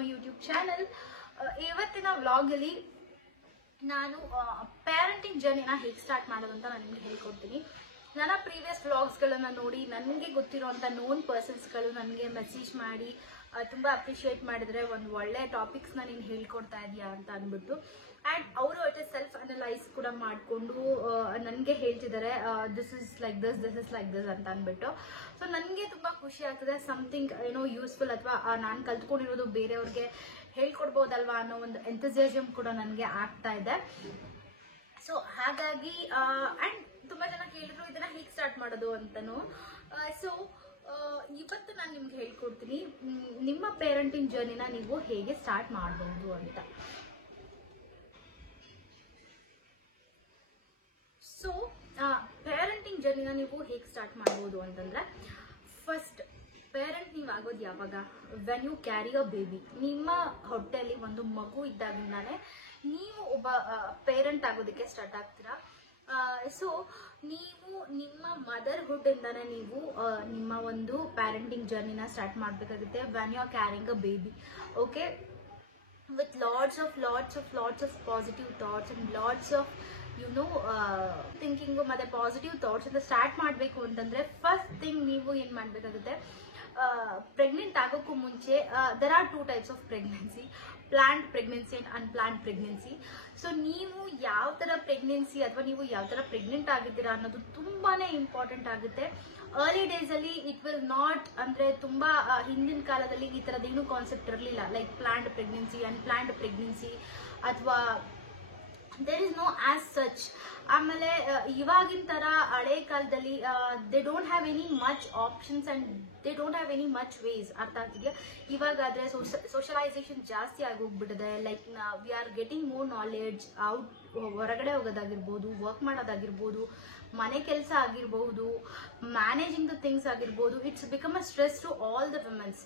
My YouTube channel. ಇವತ್ತಿನ ವ್ಲಾಗಲ್ಲಿ ನಾನು ಪೇರೆಂಟಿಂಗ್ ಜರ್ನಿನ ಹೇಗೆ ಸ್ಟಾರ್ಟ್ ಮಾಡೋದು ಅಂತ ನಾನು ನಿಮಗೆ ಹೇಳ್ಕೊಡ್ತೀನಿ. ನನ್ನ ಪ್ರೀವಿಯಸ್ ವ್ಲಾಗ್ಸ್ಗಳನ್ನು ನೋಡಿ ನನಗೆ ಗೊತ್ತಿರೋಂಥ ನೋನ್ ಪರ್ಸನ್ಸ್ಗಳು ನನಗೆ ಮೆಸೇಜ್ ಮಾಡಿ ತುಂಬ ಅಪ್ರಿಷಿಯೇಟ್ ಮಾಡಿದರೆ ಒಂದು ಒಳ್ಳೆ ಟಾಪಿಕ್ಸ್ನ ನೀನು ಹೇಳ್ಕೊಡ್ತಾ ಇದೆಯಾ ಅಂತ ಅಂದ್ಬಿಟ್ಟು. ಆ್ಯಂಡ್ ಅವರು ಅಷ್ಟೇ ಸೆಲ್ಫ್ ಅನಲೈಸ್ ಕೂಡ ಮಾಡಿಕೊಂಡು ನನಗೆ ಹೇಳ್ತಿದ್ದಾರೆ ದಿಸ್ ಇಸ್ ಲೈಕ್ ದಿಸ್ ಅಂತ ಅಂದ್ಬಿಟ್ಟು. ಸೊ ನನಗೆ ತುಂಬ ಖುಷಿ ಆಗ್ತದೆ. ಸಮಥಿಂಗ್ ಏನೋ ಯೂಸ್ಫುಲ್ ಅಥವಾ ನಾನು ಕಲ್ತ್ಕೊಂಡಿರೋದು ಬೇರೆಯವ್ರಿಗೆ ಹೇಳ್ಕೊಡ್ಬೋದಲ್ವಾ ಅನ್ನೋ ಒಂದು ಎಂಥೂಸಿಯಾಸಮ್ ಕೂಡ ನನಗೆ ಆಗ್ತಾ ಇದೆ. ಸೊ ಹಾಗಾಗಿ ಆ್ಯಂಡ್ ತುಂಬ ಜನ ಕೇಳಿದ್ರು ಇದನ್ನ ಹೇಗೆ ಸ್ಟಾರ್ಟ್ ಮಾಡೋದು ಅಂತನೂ. ಸೊ ಇವತ್ತು ನಾನು ನಿಮ್ಗೆ ಹೇಳ್ಕೊಡ್ತೀನಿ ನಿಮ್ಮ ಪೇರೆಂಟಿಂಗ್ ಜರ್ನಿನ ನೀವು ಹೇಗೆ ಸ್ಟಾರ್ಟ್ ಮಾಡಬಹುದು ಅಂತ. ಸೊ ಪೇರೆಂಟಿಂಗ್ ಜರ್ನಿನ ನೀವು ಹೇಗೆ ಸ್ಟಾರ್ಟ್ ಮಾಡ್ಬೋದು ಅಂತಂದ್ರೆ, ಫಸ್ಟ್ ಪೇರೆಂಟ್ ನೀವು ಆಗೋದು ಯಾವಾಗ? When you carry a baby. ನಿಮ್ಮ ಹೊಟ್ಟೆಯಲ್ಲಿ ಒಂದು ಮಗು ಇದ್ದಾಗಿಂದಾನೆ ನೀವು ಒಬ್ಬ ಪೇರೆಂಟ್ ಆಗೋದಕ್ಕೆ ಸ್ಟಾರ್ಟ್ ಆಗ್ತೀರಾ. ಸೊ ನೀವು ನಿಮ್ಮ ಮದರ್ಹುಡ್ ಇಂದಾನೆ ನೀವು ನಿಮ್ಮ ಒಂದು ಪ್ಯಾರೆಂಟಿಂಗ್ ಜರ್ನಿನ ಸ್ಟಾರ್ಟ್ ಮಾಡಬೇಕಾಗುತ್ತೆ. When you are carrying a baby, okay, with lots of positive thoughts and lots of thinking ಮತ್ತೆ ಪಾಸಿಟಿವ್ ಥಾಟ್ಸ್ ಅಂತ ಸ್ಟಾರ್ಟ್ ಮಾಡಬೇಕು ಅಂತಂದ್ರೆ ಫಸ್ಟ್ ಥಿಂಗ್ ನೀವು ಏನು ಮಾಡಬೇಕಾಗುತ್ತೆ, ಪ್ರೆಗ್ನೆಂಟ್ ಆಗೋಕ್ಕೂ ಮುಂಚೆ there are 2 types of pregnancy, planned pregnancy and unplanned pregnancy. So ನೀವು ಯಾವ ಥರ ಪ್ರೆಗ್ನೆನ್ಸಿ ಅಥವಾ ನೀವು ಯಾವ ಥರ ಪ್ರೆಗ್ನೆಂಟ್ ಆಗಿದ್ದೀರಾ ಅನ್ನೋದು ತುಂಬಾನೇ ಇಂಪಾರ್ಟೆಂಟ್ ಆಗುತ್ತೆ. ಅರ್ಲಿ ಡೇಸಲ್ಲಿ ಇಟ್ ವಿಲ್ ನಾಟ್, ಅಂದರೆ ತುಂಬ ಹಿಂದಿನ ಕಾಲದಲ್ಲಿ ಈ ಥರದ್ದೇನು ಕಾನ್ಸೆಪ್ಟ್ ಇರಲಿಲ್ಲ, like planned pregnancy unplanned pregnancy ಅಥವಾ there is no as such. ಆಮೇಲೆ ಇವಾಗಿನ ಥರ ಹಳೆ ಕಾಲದಲ್ಲಿ they don't have any much options and they don't have any much ways. ಅರ್ಥ ಆಗ್ತಿದೆಯಾ? ಇವಾಗಾದರೆ ಸೋಷಲೈಸೇಷನ್ ಜಾಸ್ತಿ ಆಗೋಗ್ಬಿಟ್ಟಿದೆ. Like we are getting more knowledge. ಹೊರಗಡೆ ಹೋಗೋದಾಗಿರ್ಬೋದು, ವರ್ಕ್ ಮಾಡೋದಾಗಿರ್ಬೋದು, ಮನೆ ಕೆಲಸ ಆಗಿರ್ಬೋದು, ಮ್ಯಾನೇಜಿಂಗ್ ದ ಥಿಂಗ್ಸ್ ಆಗಿರ್ಬೋದು, it's become a stress to all the womens.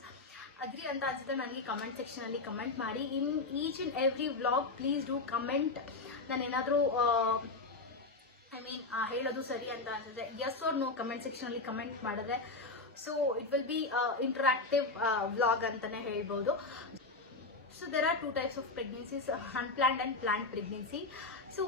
Agree ಅಂತ ಅನ್ಸುತ್ತೆ ನನಗೆ ಕಮೆಂಟ್ ಸೆಕ್ಷನಲ್ಲಿ ಕಮೆಂಟ್ ಮಾಡಿ. In each and every vlog please do comment. ನಾನೇನಾದರೂ ಹೇಳೋದು ಸರಿ ಅಂತ ಅನ್ಸುತ್ತೆ, ಎಸ್ ಆರ್ ನೋ ಕಮೆಂಟ್ ಸೆಕ್ಷನಲ್ಲಿ ಕಮೆಂಟ್ ಮಾಡಿದ್ರೆ so it will be interactive vlog ಅಂತಾನೆ ಹೇಳ್ಬೋದು. So there are 2 types of pregnancies, unplanned and planned pregnancy. So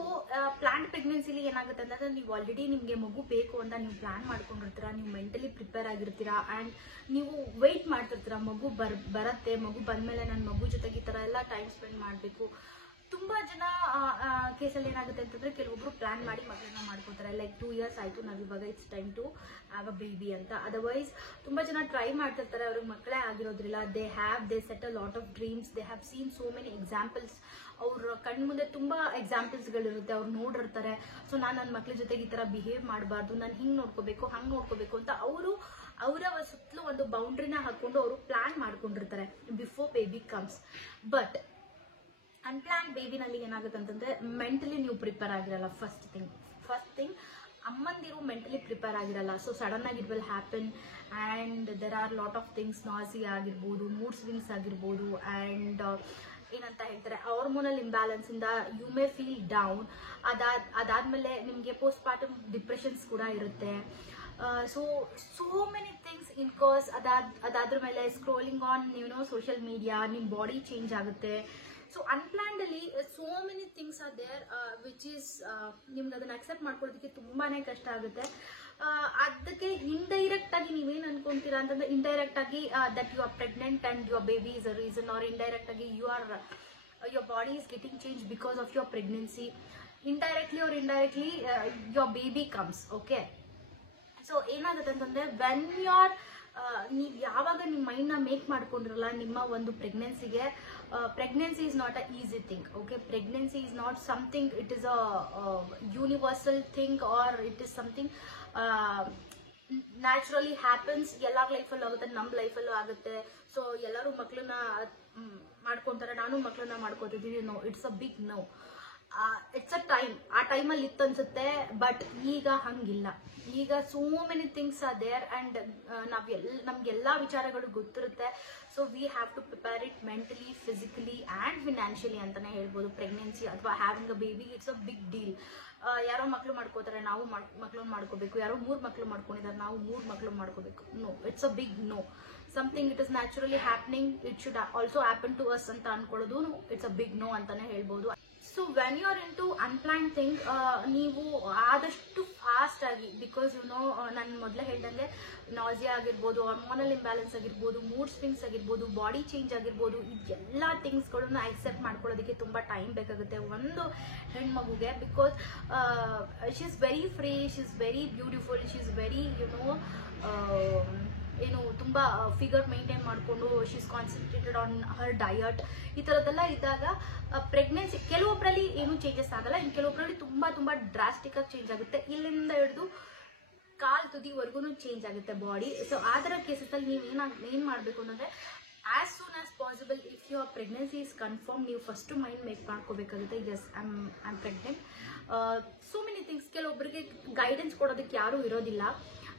planned ಪ್ರೆಗ್ನೆನ್ಸಿಲಿ ಏನಾಗುತ್ತೆ ಅಂತಂದ್ರೆ, ನೀವು ಆಲ್ರೆಡಿ ನಿಮಗೆ ಮಗು ಬೇಕು ಅಂತ ನೀವು ಪ್ಲಾನ್ ಮಾಡ್ಕೊಂಡಿರ್ತೀರಾ, ನೀವು ಮೆಂಟಲಿ ಪ್ರಿಪೇರ್ ಆಗಿರ್ತೀರಾ ಆ್ಯಂಡ್ ನೀವು ವೆಯ್ಟ್ ಮಾಡ್ತಿರ್ತೀರಾ ಮಗು ಬರುತ್ತೆ, ಮಗು ಬಂದಮೇಲೆ ನನ್ನ ಮಗು ಜೊತೆಗೆ ಈ ಥರ ಎಲ್ಲ ಟೈಮ್ ಸ್ಪೆಂಡ್ ಮಾಡಬೇಕು. ತುಂಬ ಜನ ಕೇಸಲ್ಲಿ ಏನಾಗುತ್ತೆ ಅಂತಂದರೆ, ಕೆಲವೊಬ್ರು ಪ್ಲಾನ್ ಮಾಡಿ ಮಗಳನ್ನ ಮಾಡ್ಕೋತಾರೆ, ಲೈಕ್ 2 ಇಯರ್ಸ್ ಆಯಿತು, ನಾವು ಇವಾಗ it's time to have a baby ಅಂತ. ಅದರ್ವೈಸ್ ತುಂಬ ಜನ ಟ್ರೈ ಮಾಡ್ತಿರ್ತಾರೆ, ಅವ್ರಿಗೆ ಮಕ್ಕಳೇ ಆಗಿರೋದ್ರಿಲ್ಲ. They set a lot of dreams, they have seen so many examples. ಅವ್ರ ಕಣ್ಣು ಮುಂದೆ ತುಂಬ ಎಕ್ಸಾಂಪಲ್ಸ್ಗಳಿರುತ್ತೆ, ಅವ್ರು ನೋಡಿರ್ತಾರೆ. ಸೊ ನಾನು ನನ್ನ ಮಕ್ಳ ಜೊತೆಗೆ ಈ ಥರ ಬಿಹೇವ್ ಮಾಡಬಾರ್ದು, ನಾನು ಹಿಂಗೆ ನೋಡ್ಕೋಬೇಕು ಹಂಗೆ ನೋಡ್ಕೋಬೇಕು ಅಂತ ಅವರ ಸುತ್ತಲೂ ಒಂದು ಬೌಂಡ್ರಿನ ಹಾಕ್ಕೊಂಡು ಅವರು ಪ್ಲಾನ್ ಮಾಡ್ಕೊಂಡಿರ್ತಾರೆ before baby comes. But unplan ಬೇಬಿನಲ್ಲಿ ಏನಾಗುತ್ತೆ ಅಂತಂದ್ರೆ, ಮೆಂಟಲಿ ನೀವು ಪ್ರಿಪೇರ್ ಆಗಿರಲ್ಲ. ಫಸ್ಟ್ ಥಿಂಗ್ ಅಮ್ಮಂದಿರು ಮೆಂಟಲಿ ಪ್ರಿಪೇರ್ ಆಗಿರಲ್ಲ. ಸೊ ಸಡನ್ ಆಗಿ it will happen and there are lot of things, nausea ಆಗಿರ್ಬೋದು, ಮೂಡ್ ಸ್ವಿಂಗ್ಸ್ ಆಗಿರ್ಬೋದು, ಆ್ಯಂಡ್ ಏನಂತ ಹೇಳ್ತಾರೆ ಹಾರ್ಮೋನಲ್ ಇಂಬ್ಯಾಲೆನ್ಸ್ ಇಂದ ಯು ಮೇ ಫೀಲ್ ಡೌನ್. ಅದಾದ್ಮೇಲೆ ನಿಮಗೆ ಪೋಸ್ಟ್ ಪಾರ್ಟಮ್ ಡಿಪ್ರೆಷನ್ಸ್ ಕೂಡ ಇರುತ್ತೆ. So many things in cause. ಅದಾದ್ರ ಮೇಲೆ ಸ್ಕ್ರೋಲಿಂಗ್ ಆನ್ ಸೋಷಿಯಲ್ ಮೀಡಿಯಾ, ನಿಮ್ಮ ಬಾಡಿ ಚೇಂಜ್ ಆಗುತ್ತೆ. ಸೊ ಅನ್ಪ್ಲಾನ್ಡ್ ಅಲ್ಲಿ so many things are there which is ನಿಮ್ಗೆ ಅದನ್ನ ಅಕ್ಸೆಪ್ಟ್ ಮಾಡ್ಕೊಳ್ಳೋದಕ್ಕೆ ತುಂಬಾನೇ ಕಷ್ಟ ಆಗುತ್ತೆ. ಅದಕ್ಕೆ ಇಂಡೈರೆಕ್ಟ್ ಆಗಿ ನೀವೇನು ಅನ್ಕೊಂತೀರಾ ಅಂತಂದ್ರೆ, ಇಂಡೈರೆಕ್ಟ್ ಆಗಿ that you are pregnant and your baby is a reason, or indirect ಆಗಿ your body is getting changed because of your pregnancy. Indirectly or indirectly your baby comes. Okay, so ಏನಾಗುತ್ತೆ ಅಂತಂದ್ರೆ, when you R ನೀವು ಯಾವಾಗ ನಿಮ್ಮ ಮೈಂಡ್ನ make ಮಾಡ್ಕೊಂಡಿರಲ್ಲ ನಿಮ್ಮ ಒಂದು ಪ್ರೆಗ್ನೆನ್ಸಿಗೆ, pregnancy is not a easy thing. Okay, pregnancy is not something, it is a universal thing or it is something naturally happens. ಎಲ್ಲರ ಲೈಫಲ್ಲೂ ಆಗುತ್ತೆ, ನಮ್ಮ ಲೈಫಲ್ಲೂ ಆಗುತ್ತೆ. ಸೊ ಎಲ್ಲರೂ ಮಕ್ಕಳನ್ನ ಮಾಡ್ಕೊತಾರೆ, ನಾನು ಮಕ್ಕಳನ್ನ ಮಾಡ್ಕೋತಿದ್ದೀನಿ. No, it's a big no. It's a time, ಆ ಟೈಮಲ್ಲಿ ಇತ್ತು ಅನ್ಸುತ್ತೆ. ಬಟ್ ಈಗ ಹಂಗಿಲ್ಲ. ಈಗ so many things are there and ನಮ್ಗೆಲ್ಲ ವಿಚಾರಗಳು ಗೊತ್ತಿರುತ್ತೆ. So we have to prepare it mentally, physically and financially ಅಂತಾನೆ ಹೇಳ್ಬೋದು. ಪ್ರೆಗ್ನೆನ್ಸಿ ಅಥವಾ having a baby it's a big deal. ಯಾರೋ ಮಕ್ಳು ಮಾಡ್ಕೋತಾರೆ, ನಾವು ಮಕ್ಳು ಮಾಡ್ಕೋಬೇಕು. ಯಾರೋ 3 ಮಕ್ಳು ಮಾಡ್ಕೊಂಡಿದ್ದಾರೆ, ನಾವು 3 ಮಕ್ಳು ಮಾಡ್ಕೋಬೇಕು. No, it's a big no. Something it is naturally happening, it should also happen to us ಅಂತ ಅನ್ಕೊಳ್ಳೋದು ಇಟ್ಸ್ ಅ ಬಿಗ್ ನೋ ಅಂತಾನೆ ಹೇಳ್ಬೋದು. So when you are into unplan thing, ನೀವು ಆದಷ್ಟು ಫಾಸ್ಟ್ ಆಗಿ, ಬಿಕಾಸ್ ನಾನು ಮೊದಲೇ ಹೇಳ್ದಂಗೆ ನಾಸಿಯಾ ಆಗಿರ್ಬೋದು, ಹಾರ್ಮೋನಲ್ ಇಂಬ್ಯಾಲೆನ್ಸ್ ಆಗಿರ್ಬೋದು, ಮೂಡ್ ಸ್ವಿಂಗ್ಸ್ ಆಗಿರ್ಬೋದು, ಬಾಡಿ ಚೇಂಜ್ ಆಗಿರ್ಬೋದು, ಇದೆಲ್ಲ ಥಿಂಗ್ಸ್ಗಳನ್ನ ಆಕ್ಸೆಪ್ಟ್ ಮಾಡ್ಕೊಳ್ಳೋದಕ್ಕೆ ತುಂಬ ಟೈಮ್ ಬೇಕಾಗುತ್ತೆ ಒಂದು ಹೆಣ್ಮಗುಗೆ. Because she is very free, she is very beautiful, she is very ಏನು ತುಂಬ ಫಿಗರ್ ಮೇಂಟೈನ್ ಮಾಡಿಕೊಂಡು she is concentrated on her diet. ಈ ಥರದ್ದೆಲ್ಲ ಇದ್ದಾಗ ಪ್ರೆಗ್ನೆನ್ಸಿ ಕೆಲವೊಬ್ಬರಲ್ಲಿ ಏನೂ ಚೇಂಜಸ್ ಆಗಲ್ಲ, ಇನ್ನು ಕೆಲವೊಬ್ಬರಲ್ಲಿ ತುಂಬ ಡ್ರಾಸ್ಟಿಕ್ ಆಗಿ ಚೇಂಜ್ ಆಗುತ್ತೆ. ಇಲ್ಲಿಂದ ಹಿಡಿದು ಕಾಲ್ ತುದಿವರೆಗೂ ಚೇಂಜ್ ಆಗುತ್ತೆ ಬಾಡಿ. ಸೊ ಆ ಥರ ಕೇಸಸಲ್ಲಿ ನೀವು ಏನು ಮಾಡಬೇಕು ಅಂತಂದರೆ, as soon as possible if your pregnancy is confirm, ನೀವು ಫಸ್ಟ್ ಮೈಂಡ್ ಮೇಕ್ ಮಾಡ್ಕೋಬೇಕಾಗುತ್ತೆ. Yes I am pregnant. So many things. ಕೆಲವೊಬ್ಬರಿಗೆ ಗೈಡೆನ್ಸ್ ಕೊಡೋದಕ್ಕೆ ಯಾರೂ ಇರೋದಿಲ್ಲ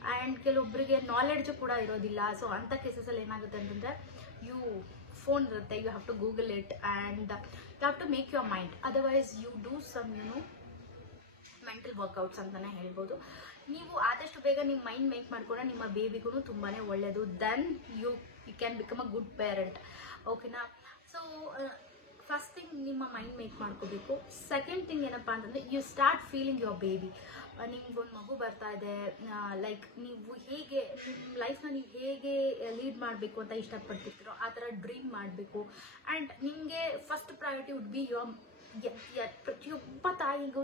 ಆ್ಯಂಡ್ ಕೆಲವೊಬ್ಬರಿಗೆ ನಾಲೆಡ್ಜು ಕೂಡ ಇರೋದಿಲ್ಲ. ಸೊ ಅಂಥ ಕೇಸಸಲ್ಲಿ ಏನಾಗುತ್ತೆ ಅಂತಂದರೆ, ಫೋನ್ ಇರುತ್ತೆ, you have to Google it and you have to make your mind. Otherwise you do some mental workouts ಅಂತಲೇ ಹೇಳ್ಬೋದು. ನೀವು ಆದಷ್ಟು ಬೇಗ ನಿಮ್ಮ ಮೈಂಡ್ ಮೇಕ್ ಮಾಡ್ಕೊಂಡ್ರೆ ನಿಮ್ಮ ಬೇಬಿಗೂ ತುಂಬಾ ಒಳ್ಳೆಯದು. Then you can become a good parent. ಓಕೆನಾ? ಸೊ ಫಸ್ಟ್ ಥಿಂಗ್ ನಿಮ್ಮ ಮೈಂಡ್ ಮೇಕ್ ಮಾಡ್ಕೋಬೇಕು. ಸೆಕೆಂಡ್ ಥಿಂಗ್ ಏನಪ್ಪ ಅಂತಂದರೆ, you start feeling your baby. ನಿಮ್ಗೊಂದು ಮಗು ಬರ್ತಾ ಇದೆ, ಲೈಕ್ ನೀವು ಹೇಗೆ ನಿಮ್ಮ ಲೈಫ್ನ ನೀವು ಹೇಗೆ ಲೀಡ್ ಮಾಡಬೇಕು ಅಂತ ಇಷ್ಟಪಡ್ತಿರ್ತೀರೋ ಆ ಥರ ಡ್ರೀಮ್ ಮಾಡಬೇಕು. ಆ್ಯಂಡ್ ನಿಮಗೆ ಫಸ್ಟ್ ಪ್ರಯಾರಿಟಿ ವುಡ್ ಬಿ ಪ್ರತಿಯೊಬ್ಬ ತಾಯಿಗೂ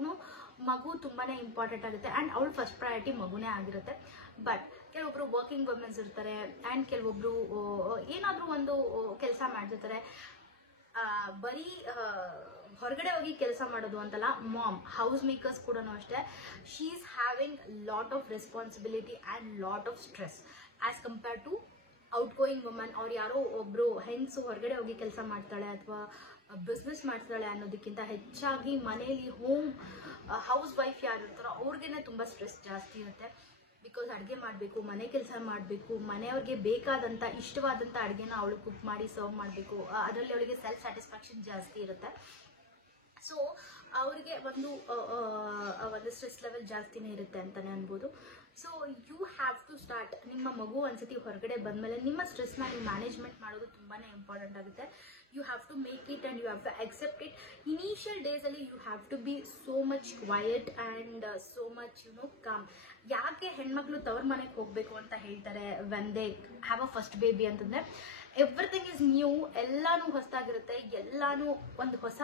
ಮಗು ತುಂಬಾ ಇಂಪಾರ್ಟೆಂಟ್ ಆಗುತ್ತೆ ಆ್ಯಂಡ್ ಅವಳು ಫಸ್ಟ್ ಪ್ರಯಾರಿಟಿ ಮಗುನೇ ಆಗಿರುತ್ತೆ. ಬಟ್ ಕೆಲವೊಬ್ರು ವರ್ಕಿಂಗ್ ವುಮೆನ್ಸ್ ಇರ್ತಾರೆ ಆ್ಯಂಡ್ ಕೆಲವೊಬ್ರು ಏನಾದರೂ ಒಂದು ಕೆಲಸ ಮಾಡ್ತಿರ್ತಾರೆ. ಬರೀ ಹೊರಗಡೆ ಹೋಗಿ ಕೆಲಸ ಮಾಡೋದು ಅಂತಲ್ಲ, ಮಾಮ್ ಹೌಸ್ ಮೇಕರ್ಸ್ ಕೂಡ ಅಷ್ಟೇ. She is having lot of responsibility and lot of stress as compare to outgoing woman. ಅವ್ರು ಯಾರೋ ಒಬ್ಬರು ಹೆಂಗಸು ಹೊರಗಡೆ ಹೋಗಿ ಕೆಲಸ ಮಾಡ್ತಾಳೆ ಅಥವಾ ಬಿಸ್ನೆಸ್ ಮಾಡ್ತಾಳೆ ಅನ್ನೋದಕ್ಕಿಂತ ಹೆಚ್ಚಾಗಿ ಮನೇಲಿ ಹೌಸ್ ವೈಫ್ ಯಾರು ಇರ್ತಾರೋ ಅವ್ರಿಗೇನೆ ತುಂಬ ಸ್ಟ್ರೆಸ್ ಜಾಸ್ತಿ ಇರುತ್ತೆ. ಬಿಕಾಸ್ ಅಡುಗೆ ಮಾಡಬೇಕು, ಮನೆ ಕೆಲಸ ಮಾಡಬೇಕು, ಮನೆಯವ್ರಿಗೆ ಬೇಕಾದಂಥ ಇಷ್ಟವಾದಂಥ ಅಡುಗೆನ ಅವಳು ಕುಕ್ ಮಾಡಿ ಸರ್ವ್ ಮಾಡಬೇಕು. ಅದರಲ್ಲಿ ಅವಳಿಗೆ ಸೆಲ್ಫ್ ಸ್ಯಾಟಿಸ್ಫ್ಯಾಕ್ಷನ್ ಜಾಸ್ತಿ ಇರುತ್ತೆ. ಸೊ ಅವರಿಗೆ ಒಂದು ಸ್ಟ್ರೆಸ್ ಲೆವೆಲ್ ಜಾಸ್ತಿನೇ ಇರುತ್ತೆ ಅಂತಲೇ ಅನ್ಬೋದು. So you have to start. ನಿಮ್ಮ ಮಗು ಒಂದ್ಸತಿ ಹೊರಗಡೆ ಬಂದಮೇಲೆ ನಿಮ್ಮ ಸ್ಟ್ರೆಸ್ನ ನೀವು ಮ್ಯಾನೇಜ್ಮೆಂಟ್ ಮಾಡೋದು ತುಂಬಾ ಇಂಪಾರ್ಟೆಂಟ್ ಆಗುತ್ತೆ. You have to make it and you have to accept it. Initial ಡೇಸಲ್ಲಿ you have to be so much quiet and so much calm. ಯಾಕೆ ಹೆಣ್ಮಕ್ಳು ತವ್ರ ಮನೆಗೆ ಹೋಗಬೇಕು ಅಂತ ಹೇಳ್ತಾರೆ when they have a first baby ಅಂತಂದರೆ, ಎವ್ರಿಥಿಂಗ್ ಇಸ್ ನ್ಯೂ, ಎಲ್ಲಾನು ಹೊಸದಾಗಿರುತ್ತೆ, ಎಲ್ಲಾನು ಒಂದು ಹೊಸ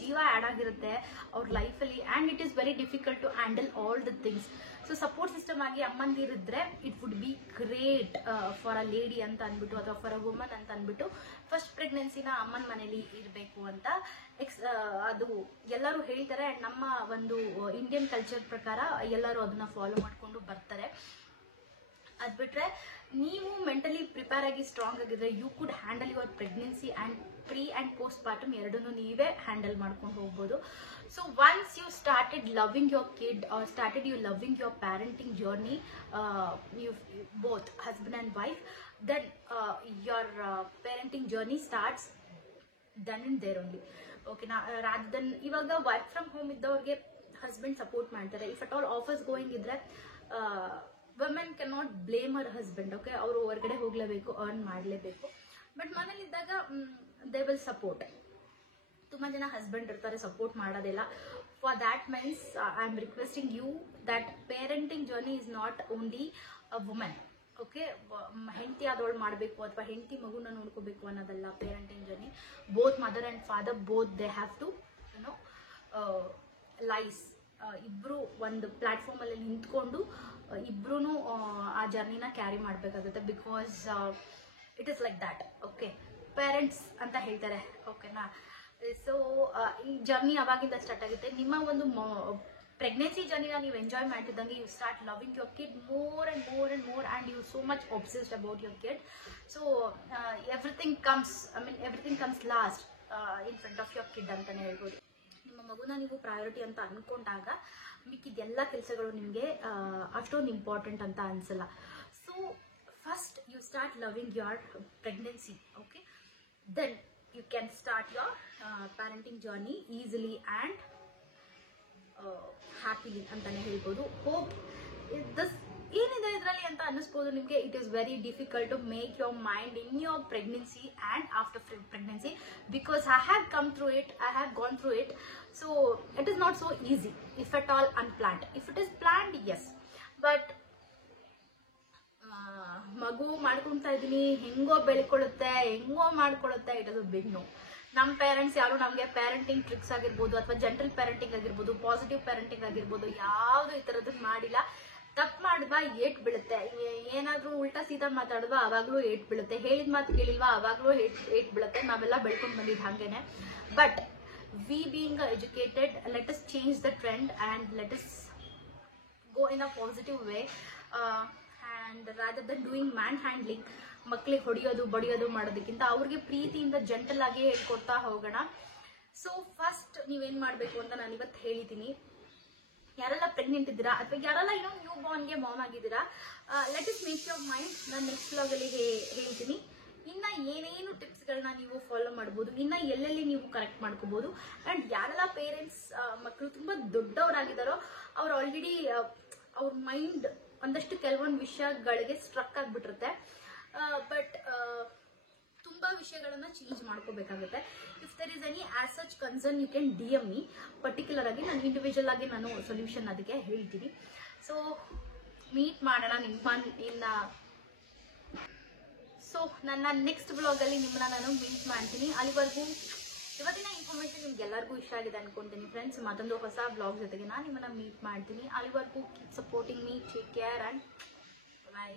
ಜೀವ ಆ್ಯಡ್ ಆಗಿರುತ್ತೆ ಅವ್ರ ಲೈಫಲ್ಲಿ. And it is very difficult to handle all the things. So support system ಆಗಿ ಅಮ್ಮಂದಿರಿದ್ರೆ it would be great for a lady ಅಂತ ಅಂದ್ಬಿಟ್ಟು ಅಥವಾ ಫಾರ್ ಅ ವುಮನ್ ಅಂತ ಅಂದ್ಬಿಟ್ಟು ಫಸ್ಟ್ ಪ್ರೆಗ್ನೆನ್ಸಿನ ಅಮ್ಮನ ಮನೇಲಿ ಇರಬೇಕು ಅಂತ ಅದು ಎಲ್ಲರೂ ಹೇಳ್ತಾರೆ. ಆ್ಯಂಡ್ ನಮ್ಮ ಒಂದು ಇಂಡಿಯನ್ ಕಲ್ಚರ್ ಪ್ರಕಾರ ಎಲ್ಲರೂ ಅದನ್ನ ಫಾಲೋ ಮಾಡಿಕೊಂಡು ಬರ್ತಾರೆ. ಅದು ಬಿಟ್ಟರೆ ನೀವು ಮೆಂಟಲಿ ಪ್ರಿಪೇರ್ ಆಗಿ ಸ್ಟ್ರಾಂಗ್ ಆಗಿದ್ರೆ you could handle your pregnancy and pre and post partum ಎರಡನ್ನೂ ನೀವೇ ಹ್ಯಾಂಡಲ್ ಮಾಡ್ಕೊಂಡು ಹೋಗ್ಬೋದು. So once you started loving your kid or started you loving your parenting journey, you both husband and wife, then your parenting journey starts then and there only. Okay na, rather than ivaga work from home iddavರಿಗೆ husband support ಮಾಡ್ತಾರೆ. if at all office going ಇದ್ರೆ women cannot blame her husband. okay, ಅವರು ಹೊರಗಡೆ ಹೋಗಲೇಬೇಕು, earn ಮಾಡಲೇಬೇಕು. But ಮನೇಲಿದ್ದಾಗ they will support. ತುಂಬ ಜನ husband ಇರ್ತಾರೆ ಸಪೋರ್ಟ್ ಮಾಡೋದಿಲ್ಲ. For that means I am requesting you that parenting journey is not only a women. Okay, ಹೆಂಡತಿ ಆದವಳು ಮಾಡಬೇಕು ಅಥವಾ ಹೆಂಡತಿ ಮಗುನ ನೋಡ್ಕೋಬೇಕು ಅನ್ನೋದಲ್ಲ parenting journey. Both mother and father both they have to lies. ಇಬ್ಬರು ಒಂದು ಪ್ಲ್ಯಾಟ್ಫಾರ್ಮಲ್ಲಿ ನಿಂತ್ಕೊಂಡು ಇಬ್ಬರೂ ಆ ಜರ್ನಿನ ಕ್ಯಾರಿ ಮಾಡಬೇಕಾಗುತ್ತೆ. Because it is like that. Okay, parents ಅಂತ ಹೇಳ್ತಾರೆ. ಓಕೆನಾ? ಸೊ ಈ ಜರ್ನಿ ಅವಾಗಿಂದ ಸ್ಟಾರ್ಟ್ ಆಗುತ್ತೆ. ನಿಮ್ಮ ಒಂದು ಪ್ರೆಗ್ನೆನ್ಸಿ ಜರ್ನಿನ ನೀವು ಎಂಜಾಯ್ ಮಾಡ್ತಿದ್ದಂಗೆ you start loving your kid more and more and more and you so much obsessed about your kid. So everything comes last in front of your kid ಅಂತಲೇ ಹೇಳ್ಬೋದು. ನಿಮ್ಮ ಮಗುನ ನೀವು ಪ್ರಯಾರಿಟಿ ಅಂತ ಅನ್ಕೊಂಡಾಗ ಮಿಕ್ಕಿದೆಲ್ಲ ಕೆಲಸಗಳು ನಿಮಗೆ ಅಷ್ಟೊಂದು ಇಂಪಾರ್ಟೆಂಟ್ ಅಂತ ಅನ್ಸಲ್ಲ. So first you start loving your pregnancy, okay, then you can start your parenting journey easily and happily ಅಂತಾನೆ ಹೇಳ್ಬೋದು. ಹೋಪ್ ದಿಸ್ ಏನಿದೆ ಇದರಲ್ಲಿ ಅಂತ ಅನ್ನಿಸ್ಬೋದು ನಿಮಗೆ. It is very difficult to make your mind in your pregnancy and after pregnancy, because I have come through it, I have gone through it. So it is not so easy if at all unplanned. If it is planned, S, but ಮಗು ಮಾಡ್ಕೊತಾ ಇದ್ದೀನಿ, ಹೆಂಗೋ ಬೆಳ್ಕೊಳ್ಳುತ್ತೆ, ಹೆಂಗೋ ಮಾಡ್ಕೊಳ್ಳುತ್ತೆ, it is a big no. ನಮ್ಮ parents ಯಾರು ನಮಗೆ ಪ್ಯಾರೆಂಟಿಂಗ್ ಟ್ರಿಕ್ಸ್ ಆಗಿರ್ಬೋದು ಅಥವಾ ಜೆಂಟಲ್ ಪ್ಯಾರೆಂಟಿಂಗ್ ಆಗಿರ್ಬೋದು, ಪಾಸಿಟಿವ್ ಪ್ಯಾರೆಂಟಿಂಗ್ ಆಗಿರ್ಬೋದು, ಯಾವುದು ಈ ಥರದ್ದು ಮಾಡಿಲ್ಲ. ತಪ್ಪು ಮಾಡಿದ್ವಾ ಏಟ್ ಬೀಳುತ್ತೆ, ಏನಾದರೂ ಉಲ್ಟಾ ಸೀದಾ ಮಾತಾಡಿದ್ವಾ ಅವಾಗಲೂ ಏಟ್ ಬೀಳುತ್ತೆ, ಹೇಳಿದ ಮಾತು ಕೇಳಿಲ್ವಾ ಅವಾಗಲೂ ಏಟ್ ಬೀಳುತ್ತೆ. ನಾವೆಲ್ಲ ಬೆಳ್ಕೊಂಡು ಬಂದಿದ್ದು ಹಾಗೇನೆ. But we being educated, let us change the trend and let us go in a positive way. And rather than doing man handling, ಮಕ್ಕಳಿಗೆ ಹೊಡೆಯೋದು ಬಡಿಯೋದು ಮಾಡೋದಕ್ಕಿಂತ ಅವ್ರಿಗೆ ಪ್ರೀತಿಯಿಂದ ಜೆಂಟಲ್ ಆಗಿ ಹೇಳ್ಕೊಡ್ತಾ ಹೋಗೋಣ. ಸೊ ಫಸ್ಟ್ ನೀವೇನು ಮಾಡಬೇಕು ಅಂತ ನಾನು ಇವತ್ತು ಹೇಳಿದ್ದೀನಿ. ಯಾರೆಲ್ಲ ಪ್ರೆಗ್ನೆಂಟ್ ಇದ್ದೀರಾ ಅಥವಾ ಯಾರೆಲ್ಲ ಏನೋ ನ್ಯೂ ಬಾರ್ನ್ಗೆ ಮಾಮ್ ಆಗಿದ್ದೀರಾ, let us make your mind. ನಾನು ನೆಕ್ಸ್ಟ್ ವ್ಲಾಗಲ್ಲಿ ಹೇಳ್ತೀನಿ ಇನ್ನು ಏನೇನು ಟಿಪ್ಸ್ಗಳನ್ನ ನೀವು ಫಾಲೋ ಮಾಡ್ಬೋದು, ಇನ್ನು ಎಲ್ಲೆಲ್ಲಿ ನೀವು ಕರೆಕ್ಟ್ ಮಾಡ್ಕೋಬೋದು. ಆ್ಯಂಡ್ ಯಾರೆಲ್ಲ ಪೇರೆಂಟ್ಸ್ ಮಕ್ಕಳು ತುಂಬ ದೊಡ್ಡವರಾಗಿದ್ದಾರೋ ಅವ್ರು ಆಲ್ರೆಡಿ ಅವ್ರ ಮೈಂಡ್ ಒಂದಷ್ಟು ಕೆಲವೊಂದು ವಿಷಯಗಳಿಗೆ ಸ್ಟ್ರಕ್ ಆಗಿಬಿಟ್ಟಿರುತ್ತೆ. ಬಟ್ ತುಂಬ ವಿಷಯಗಳನ್ನು ಚೇಂಜ್ ಮಾಡ್ಕೋಬೇಕಾಗುತ್ತೆ. If there is any as such concern you can DM me. Particular ಆಗಿ ನಾನು ಇಂಡಿವಿಜುವಲ್ ಆಗಿ ನಾನು ಸೊಲ್ಯೂಷನ್ ಅದಕ್ಕೆ ಹೇಳ್ತೀನಿ. ಸೊ ಮೀಟ್ ಮಾಡೋಣ ಸೊ ನನ್ನ ನೆಕ್ಸ್ಟ್ ಬ್ಲಾಗಲ್ಲಿ ನಿಮ್ಮನ್ನ ನಾನು ಮೀಟ್ ಮಾಡ್ತೀನಿ. ಅಲ್ಲಿವರೆಗೂ ಇವತ್ತಿನ ಇನ್ಫಾರ್ಮೇಷನ್ ನಿಮ್ಗೆಲ್ಲರಿಗೂ ಇಷ್ಟ ಆಗಿದೆ ಅನ್ಕೊಂತೀನಿ ಫ್ರೆಂಡ್ಸ್. ಮತ್ತೊಂದು ಹೊಸ ಬ್ಲಾಗ್ ಜೊತೆಗೆ ನಾನು ನಿಮ್ಮನ್ನ ಮೀಟ್ ಮಾಡ್ತೀನಿ. ಅಲ್ಲಿವರೆಗೂ keep supporting me, take care and by.